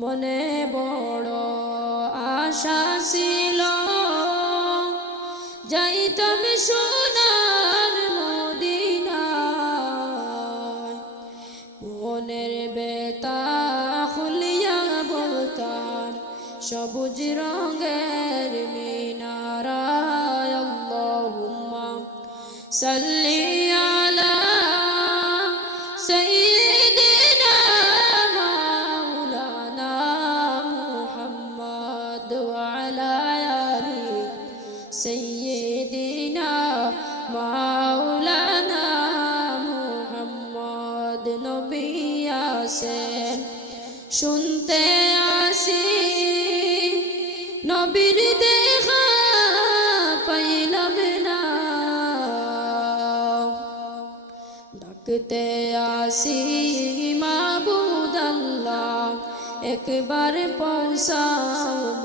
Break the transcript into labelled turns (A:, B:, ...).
A: মনে বড় আশা ছিল। যাইতাম সোনার মদিনা মনের বেতা খুলিয়া বলতাম সবুজ রঙের মিনারায় সাল্লি আলা সাইয়্যিদ। محمد وعلى آل سيدنا مولانا محمد নবী আসেন শুনতে আসি নবীর দেখা পাইলাম না ডাকতে আসি মাবুদ আল্লাহ একবার পৌঁছাও